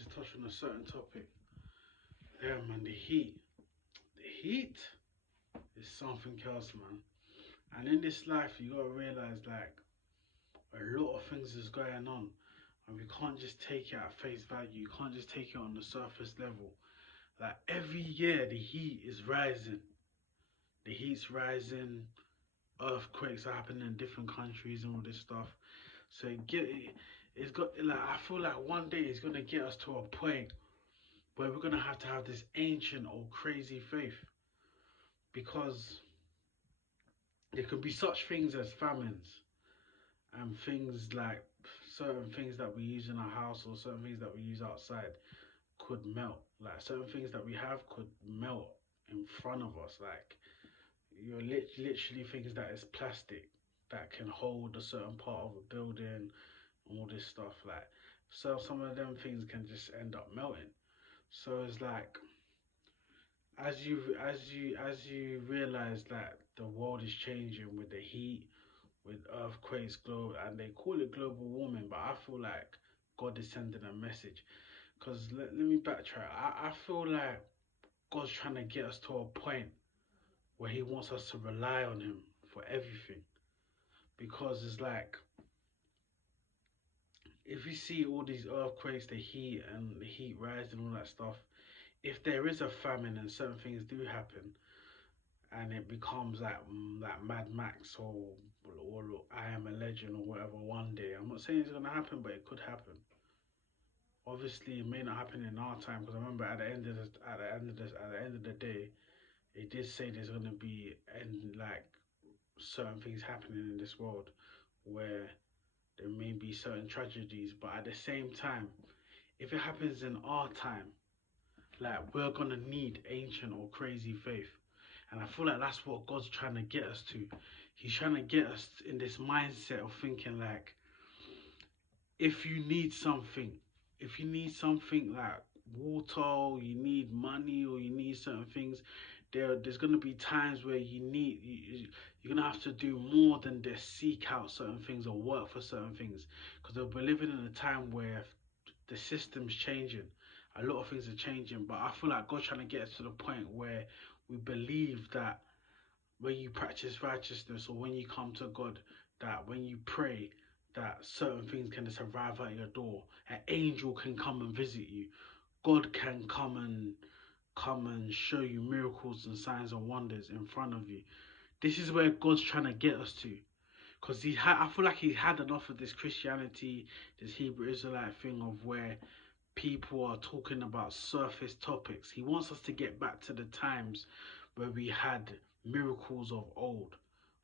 to touch on a certain topic. Yeah, man, the heat. The heat is something else, man. And in this life, you gotta realize like a lot of things is going on, and we can't just take it at face value. You can't just take it on the surface level. Like every year, the heat is rising. The heat's rising. Earthquakes are happening in different countries and all this stuff. So it's got like I feel like one day it's gonna get us to a point where we're gonna have to have this ancient or crazy faith because there could be such things as famines and things like certain things that we use in our house or certain things that we use outside could melt. Like certain things that we have could melt in front of us. Like you're literally things that is plastic that can hold a certain part of a building, all this stuff. Like so, some of them things can just end up melting. So it's like as you realize that the world is changing with the heat, with earthquakes, and they call it global warming, but I feel like God is sending a message. Cause let me backtrack. I feel like God's trying to get us to a point where He wants us to rely on Him for everything. Because it's like if you see all these earthquakes, the heat rise and all that stuff, if there is a famine and certain things do happen, and it becomes like Mad Max or I Am a Legend or whatever one day. I'm not saying it's gonna happen, but it could happen. Obviously, it may not happen in our time because I remember at the end of the day, it did say there's gonna be and like certain things happening in this world where there may be certain tragedies, but at the same time, if it happens in our time, like we're gonna need ancient or crazy faith. And I feel like that's what God's trying to get us to. He's trying to get us in this mindset of thinking like if you need something, if you need something like water, or you need money, or you need certain things, there's gonna be times where you're gonna have to do more than just seek out certain things or work for certain things, because we're living in a time where the system's changing. A lot of things are changing, but I feel like God's trying to get us to the point where we believe that when you practice righteousness or when you come to God, that when you pray, that certain things can just arrive at your door. An angel can come and visit you. God can come and show you miracles and signs and wonders in front of you. This is where God's trying to get us to. Because I feel like he had enough of this Christianity, this Hebrew Israelite thing of where people are talking about surface topics. He wants us to get back to the times where we had miracles of old,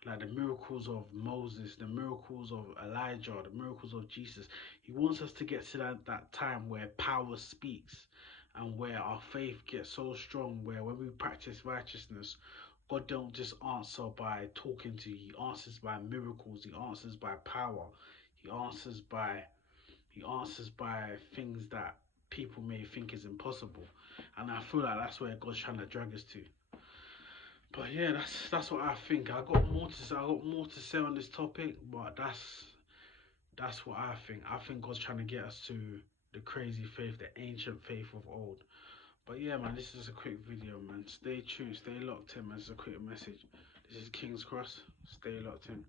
like the miracles of Moses, the miracles of Elijah, the miracles of Jesus. He wants us to get to that time where power speaks and where our faith gets so strong, where when we practice righteousness, God don't just answer by talking to you. He answers by miracles. He answers by power. He answers by he answers by things that people may think is impossible. And I feel like that's where God's trying to drag us to. But yeah, that's what I think. I got more to say. I got more to say on this topic, but that's what I think. I think God's trying to get us to the crazy faith, the ancient faith of old. But yeah, man, this is a quick video, man. Stay tuned, stay locked in, man. This is a quick message. This is King's Cross. Stay locked in.